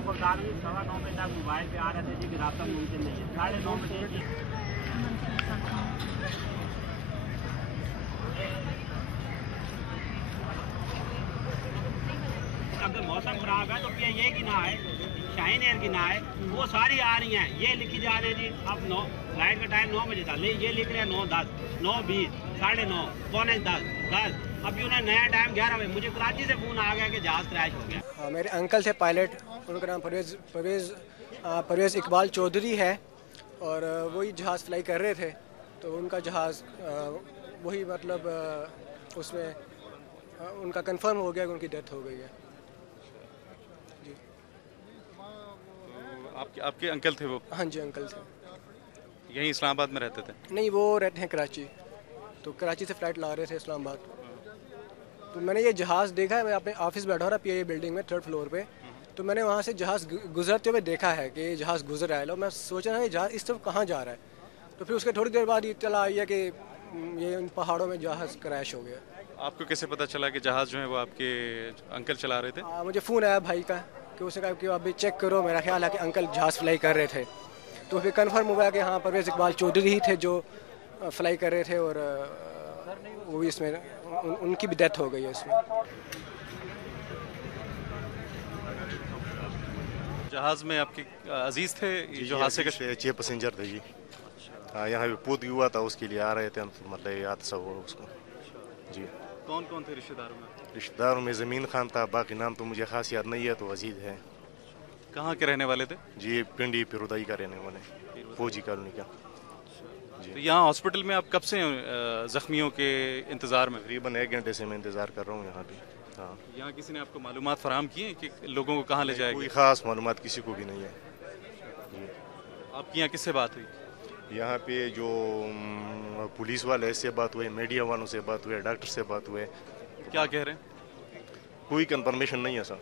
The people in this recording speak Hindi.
आपको बता दूँ 9:15 बजे तक मोबाइल पे आ रहे थे जी कि रास्ता मुमकिन नहीं है। 9:30 बजे अगर मौसम खराब है तो फिर ये की ना आए, शाइन एयर की ना आए, वो सारी आ रही हैं। ये लिखी जा रही है जी अब 9 फ्लाइट का टाइम 9 बजे था, ये लिख रहे हैं 9:10, 9:20, 9:30, 9:45, 10। अभी उन्हें नया टाइम 11 बजे। मुझे कराची से फ़ोन आ गया कि जहाज़ क्रैश हो गया। हाँ, मेरे अंकल थे पायलट, उनका नाम परवेज़ इकबाल चौधरी है और वही जहाज़ फ्लाई कर रहे थे। तो उनका जहाज़ वही मतलब उसमें उनका कंफर्म हो गया कि उनकी डेथ हो गई है जी। तो आपके अंकल थे वो? हाँ जी, अंकल थे। यहीं इस्लामाबाद में रहते थे? नहीं, वो रहते हैं कराची। तो कराची से फ़्लाइट ला रहे थे इस्लामाबाद। तो मैंने ये जहाज़ देखा है, मैं अपने ऑफिस बैठा रहा पीआईए बिल्डिंग में 3rd फ्लोर पे। तो मैंने वहाँ से जहाज़ गुजरते हुए देखा है कि ये जहाज़ गुजर रहा है। लो मैं सोच रहा था ये जहाज़ इस तरफ कहाँ जा रहा है। तो फिर उसके थोड़ी देर बाद इत्तला आई है कि ये इन पहाड़ों में जहाज़ क्रैश हो गया। आपको कैसे पता चला कि जहाज़ जो है वो आपके अंकल चला रहे थे? मुझे फ़ोन आया भाई का कि उसने कहा कि अभी चेक करो। मेरा ख्याल है कि अंकल जहाज़ फ्लाई कर रहे थे। तो फिर कन्फर्म हुआ कि हाँ, परवेज़ इकबाल चौधरी ही थे जो फ्लाई कर रहे थे और वो भी इसमें उनकी भी डेथ हो गई है इसमें। जहाज़ में आपके अजीज थे जो हादसे का 6 पैसेंजर थे जी। हाँ, यहाँ पे पूत हुआ था, उसके लिए आ रहे थे, मतलब याद सब हुआ उसको जी। कौन कौन थे रिश्तेदारों में? रिश्तेदारों में ज़मीन खान था, बाकी नाम तो मुझे खास याद नहीं है। तो अजीज है कहाँ के रहने वाले थे? जी, पिंडी पिरुदाई का रहने वाले, फौजी कॉलोनी का जी। तो यहाँ हॉस्पिटल में आप कब से जख्मियों के इंतज़ार में? तकरीबन 1 घंटे से मैं इंतज़ार कर रहा हूँ यहाँ पे। हाँ, यहाँ किसी ने आपको मालूमात फराहम की है कि लोगों को कहाँ ले जाएगा? कोई ख़ास मालूमात किसी को भी नहीं है जी। आपकी यहाँ किससे बात हुई? यहाँ पे जो पुलिस वाले से बात हुई, मीडिया वालों से बात हुई, डॉक्टर से बात हुई। क्या कह रहे हैं? कोई कंफर्मेशन नहीं है सर।